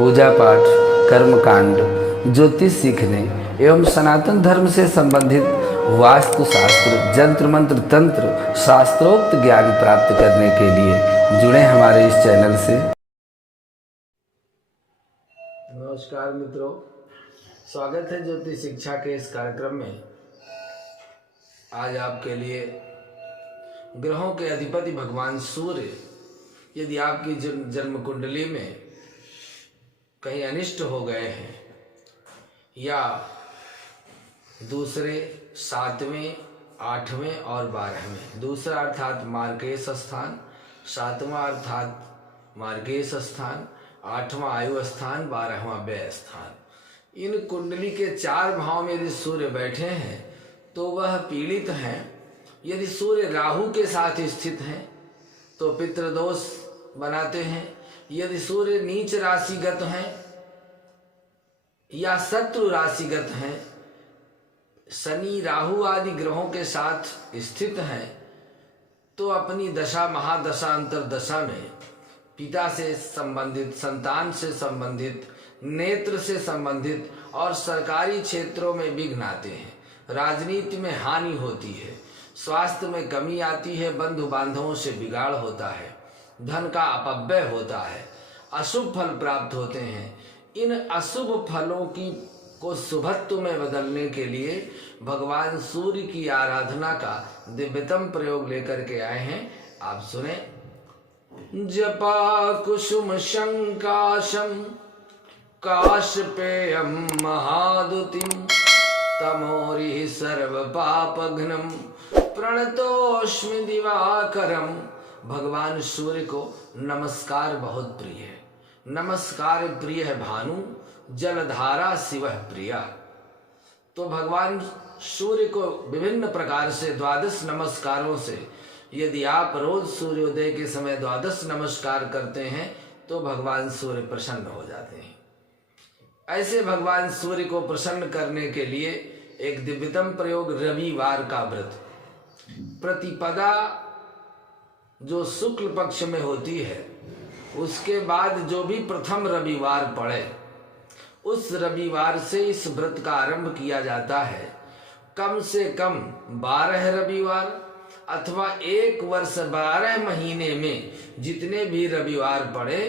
पूजा पाठ, कर्मकांड, ज्योतिष सीखने एवं सनातन धर्म से संबंधित वास्तुशास्त्र, जंत्र मंत्र, तंत्र, शास्त्रोक्त ज्ञान प्राप्त करने के लिए जुड़े हमारे इस चैनल से। नमस्कार मित्रों, स्वागत है ज्योतिष शिक्षा के इस कार्यक्रम में। आज आपके लिए ग्रहों के अधिपति भगवान सूर्य यदि आपकी जन्म कुंडली में कहीं अनिष्ट हो गए हैं या दूसरे, सातवें, आठवें और 12वें, दूसरा अर्थात मार्गेश स्थान, सातवां अर्थात मार्गेश स्थान, आठवां आयु स्थान, 12वां व्यय स्थान, इन कुंडली के 4 भाव में यदि सूर्य बैठे हैं तो वह पीड़ित हैं। यदि सूर्य राहु के साथ स्थित हैं तो पितृदोष बनाते हैं। यदि सूर्य नीच राशिगत हैं या शत्रु राशिगत हैं, शनि राहु आदि ग्रहों के साथ स्थित हैं, तो अपनी दशा, महादशा, अंतरदशा में पिता से संबंधित, संतान से संबंधित, नेत्र से संबंधित और सरकारी क्षेत्रों में विघ्न आते हैं। राजनीति में हानि होती है, स्वास्थ्य में कमी आती है, बंधु बांधवों से बिगाड़ होता है, धन का अपव्यय होता है, अशुभ फल प्राप्त होते हैं। इन अशुभ फलों को शुभत्व में बदलने के लिए भगवान सूर्य की आराधना का दिव्यतम प्रयोग लेकर के आए हैं। आप सुने। जपा कुसुम शंकाशम काशपेयम महादुतिम तमोरि सर्व पापघ्नम प्रणतोष्मि दिवाकरम। भगवान सूर्य को नमस्कार बहुत प्रिय है। नमस्कार प्रिय है भानु, जलधारा शिवः प्रिया। तो भगवान सूर्य को विभिन्न प्रकार से 12 नमस्कारों से यदि आप रोज सूर्योदय के समय 12 नमस्कार करते हैं तो भगवान सूर्य प्रसन्न हो जाते हैं। ऐसे भगवान सूर्य को प्रसन्न करने के लिए एक दिव्यतम प्रयोग रविवार का व्रत। प्रतिपदा जो शुक्ल पक्ष में होती है, उसके बाद जो भी प्रथम रविवार पड़े, उस रविवार से इस व्रत का आरंभ किया जाता है। कम से कम 12 रविवार अथवा 1 वर्ष 12 महीने में जितने भी रविवार पड़े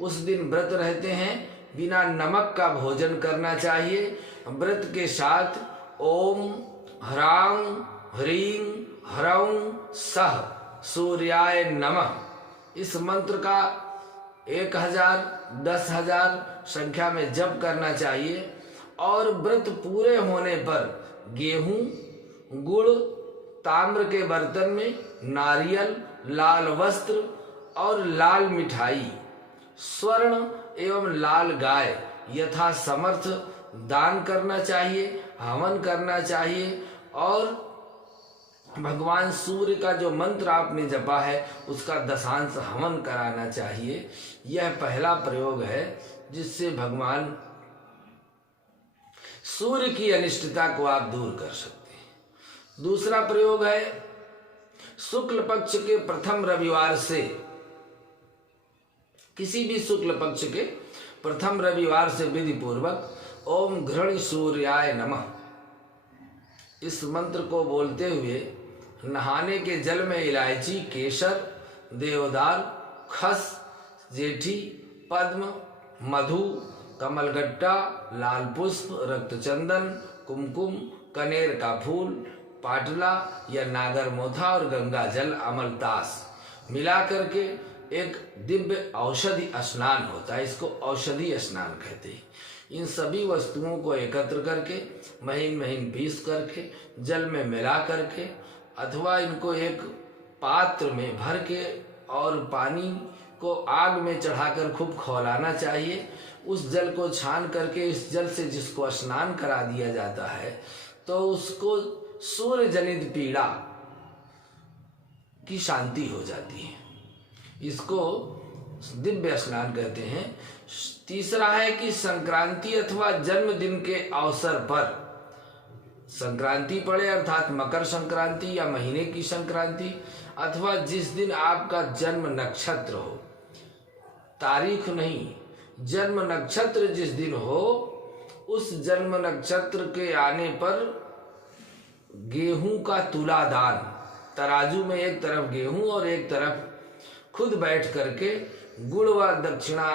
उस दिन व्रत रहते हैं। बिना नमक का भोजन करना चाहिए। व्रत के साथ ओम ह्रां ह्रीं ह्रौं सः सूर्याय नमः इस मंत्र का 1000, 10,000 संख्या में जप करना चाहिए। और व्रत पूरे होने पर गेहूं, गुड़, ताम्र के बर्तन में नारियल, लाल वस्त्र और लाल मिठाई, स्वर्ण एवं लाल गाय यथा समर्थ दान करना चाहिए, हवन करना चाहिए। और भगवान सूर्य का जो मंत्र आपने जपा है उसका दशांश हवन कराना चाहिए। यह पहला प्रयोग है जिससे भगवान सूर्य की अनिष्टता को आप दूर कर सकते हैं। दूसरा प्रयोग है शुक्ल पक्ष के प्रथम रविवार से, किसी भी शुक्ल पक्ष के प्रथम रविवार से विधि पूर्वक ओम घृण सूर्याय नमः इस मंत्र को बोलते हुए नहाने के जल में इलायची, केसर, देवदार, खस, जेठी, पद्म, मधु, कमलगट्टा, लाल पुष्प, रक्तचंदन, कुमकुम, कनेर का फूल, पाटला या नागर मोथा और गंगा जल, अमलतास मिला करके एक दिव्य औषधि स्नान होता है। इसको औषधि स्नान कहते हैं। इन सभी वस्तुओं को एकत्र करके महीन महीन पीस करके जल में मिला करके अथवा इनको एक पात्र में भर के और पानी को आग में चढ़ाकर खूब खौलाना चाहिए। उस जल को छान करके इस जल से जिसको स्नान करा दिया जाता है तो उसको सूर्य जनित पीड़ा की शांति हो जाती है। इसको दिव्य स्नान कहते हैं। तीसरा है कि संक्रांति अथवा जन्मदिन के अवसर पर, संक्रांति पड़े अर्थात मकर संक्रांति या महीने की संक्रांति, अथवा जिस दिन आपका जन्म नक्षत्र हो, तारीख नहीं, जन्म नक्षत्र जिस दिन हो, उस जन्म नक्षत्र के आने पर गेहूं का तुला दान, तराजू में एक तरफ गेहूं और एक तरफ खुद बैठ करके गुड़ व दक्षिणा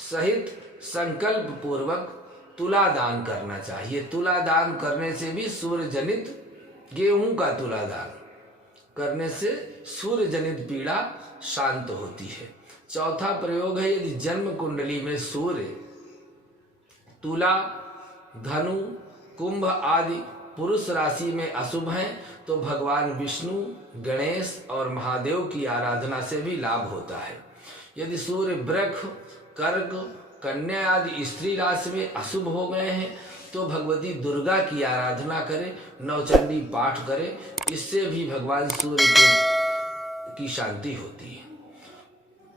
सहित संकल्प पूर्वक तुला दान करना चाहिए। तुला दान करने से भी सूर्य जनित, गेहूं का तुला दान करने से सूर्य जनित पीड़ा शांत होती है। चौथा प्रयोग है, यदि जन्म कुंडली में सूर्य तुला, धनु, कुंभ आदि पुरुष राशि में अशुभ हैं तो भगवान विष्णु, गणेश और महादेव की आराधना से भी लाभ होता है। यदि सूर्य वृक्ष, कर्क, कन्या आदि स्त्री राशि में अशुभ हो गए हैं तो भगवती दुर्गा की आराधना करें, नवचंडी पाठ करें, इससे भी भगवान सूर्य की शांति होती है।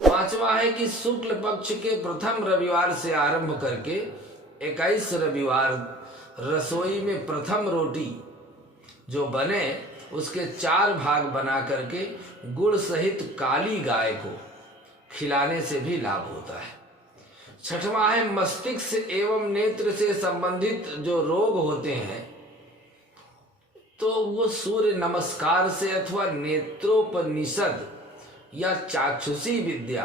पांचवा है कि शुक्ल पक्ष के प्रथम रविवार से आरंभ करके 21 रविवार रसोई में प्रथम रोटी जो बने उसके 4 भाग बना करके गुड़ सहित काली गाय को खिलाने से भी लाभ होता है। छठवां है, मस्तिष्क एवं नेत्र से संबंधित जो रोग होते हैं तो वो सूर्य नमस्कार से अथवा नेत्रोपनिषद या चाक्षुषी विद्या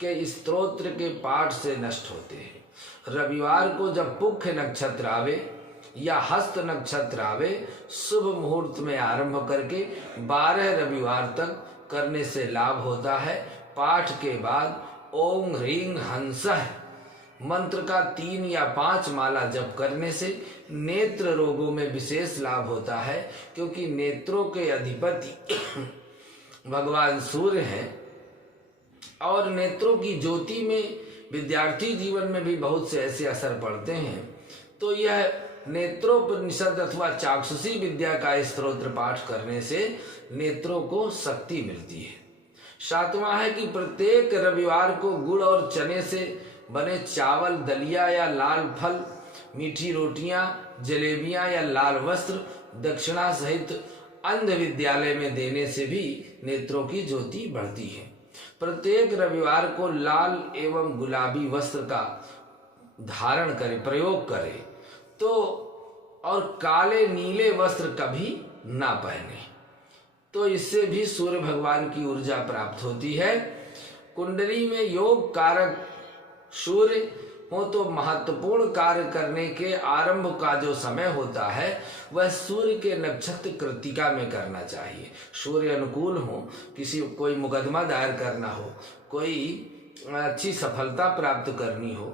के स्तोत्र के पाठ से नष्ट होते हैं। रविवार को जब पुख्य नक्षत्र आवे या हस्त नक्षत्र आवे, शुभ मुहूर्त में आरंभ करके 12 रविवार तक करने से लाभ होता है। पाठ के बाद ओम ह्रीं हंसः मंत्र का 3 या 5 माला जप करने से नेत्र रोगों में विशेष लाभ होता है, क्योंकि नेत्रों के अधिपति भगवान सूर्य हैं और नेत्रों की ज्योति में विद्यार्थी जीवन में भी बहुत से ऐसे असर पड़ते हैं। तो यह नेत्रोपनिषद अथवा चाक्षुषी विद्या का स्तोत्र पाठ करने से नेत्रों को शक्ति मिलती है। 7वां है कि प्रत्येक रविवार को गुड़ और चने से बने चावल, दलिया या लाल फल, मीठी रोटियां, जलेबियां या लाल वस्त्र दक्षिणा सहित अंध विद्यालय में देने से भी नेत्रों की ज्योति बढ़ती है। प्रत्येक रविवार को लाल एवं गुलाबी वस्त्र का धारण करें, प्रयोग करें तो, और काले नीले वस्त्र कभी ना पहने, तो इससे भी सूर्य भगवान की ऊर्जा प्राप्त होती है। कुंडली में योग कारक सूर्य हो तो महत्वपूर्ण कार्य करने के आरंभ का जो समय होता है वह सूर्य के नक्षत्र कृत्तिका में करना चाहिए। सूर्य अनुकूल हो, कोई मुकदमा दायर करना हो, कोई अच्छी सफलता प्राप्त करनी हो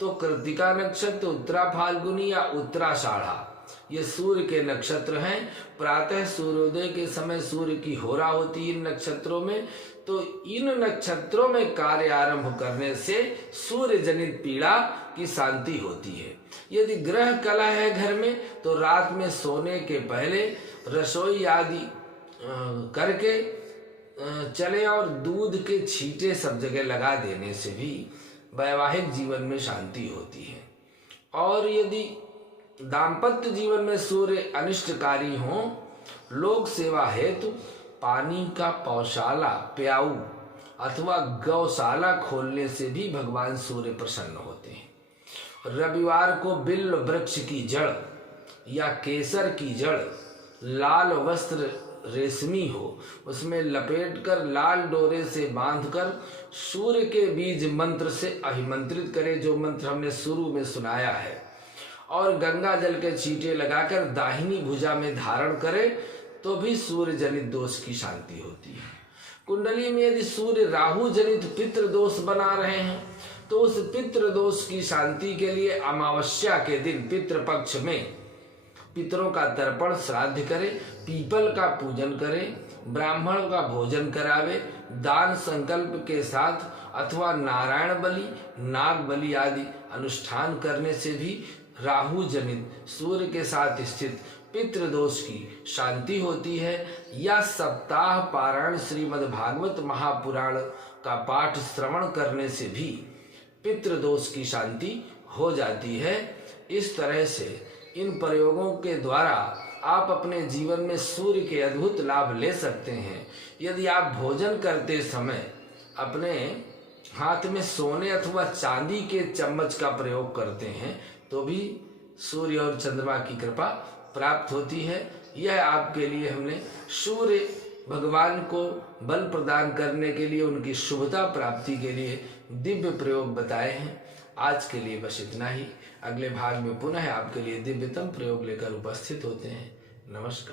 तो कृत्तिका नक्षत्र, उत्तरा फाल्गुनी या उत्तराषाढ़ा ये सूर्य के नक्षत्र हैं। प्रातः सूर्योदय के समय सूर्य की होरा होती है इन नक्षत्रों में, तो इन नक्षत्रों में कार्य आरंभ करने से सूर्य जनित पीड़ा की शांति होती है। यदि ग्रह कलह है घर में तो रात में सोने के पहले रसोई आदि करके चले और दूध के छींटे सब जगह लगा देने से भी वैवाहिक जीवन में शांति होती है। और यदि दाम्पत्य जीवन में सूर्य अनिष्टकारी हो, लोक सेवा हेतु पानी का पौशाला, प्याऊ अथवा गौशाला खोलने से भी भगवान सूर्य प्रसन्न होते हैं। रविवार को बिल्व वृक्ष की जड़ या केसर की जड़ लाल वस्त्र रेशमी हो, उसमें लपेटकर लाल डोरे से बांधकर सूर्य के बीज मंत्र से अभिमंत्रित करें, जो मंत्र हमने शुरू में सुनाया है, और गंगा जल के छींटे लगाकर दाहिनी भुजा में धारण करें तो भी सूर्य जनित दोष की शांति होती है। कुंडली में यदि सूर्य राहु जनित पितृ दोष बना रहे हैं तो उस पितृ दोष की शांति के लिए अमावस्या के दिन पितृपक्ष में पितरों का तर्पण श्राद्ध करें, पीपल का पूजन करें, ब्राह्मण का भोजन करावे, दान संकल्प के साथ अथवा नारायण बलि, नाग बलि आदि अनुष्ठान करने से भी राहु जनित सूर्य के साथ स्थित पितृदोष की शांति होती है। या सप्ताह पारायण श्रीमद् भागवत महापुराण का पाठ श्रवण करने से भी पितृदोष की शांति हो जाती है। इस तरह से इन प्रयोगों के द्वारा आप अपने जीवन में सूर्य के अद्भुत लाभ ले सकते हैं। यदि आप भोजन करते समय अपने हाथ में सोने अथवा चांदी के चम्मच का प्रयोग करते हैं तो भी सूर्य और चंद्रमा की कृपा प्राप्त होती है। यह आपके लिए हमने सूर्य भगवान को बल प्रदान करने के लिए, उनकी शुभता प्राप्ति के लिए दिव्य प्रयोग बताए हैं। आज के लिए बस इतना ही। अगले भाग में पुनः आपके लिए दिव्यतम प्रयोग लेकर उपस्थित होते हैं। नमस्कार।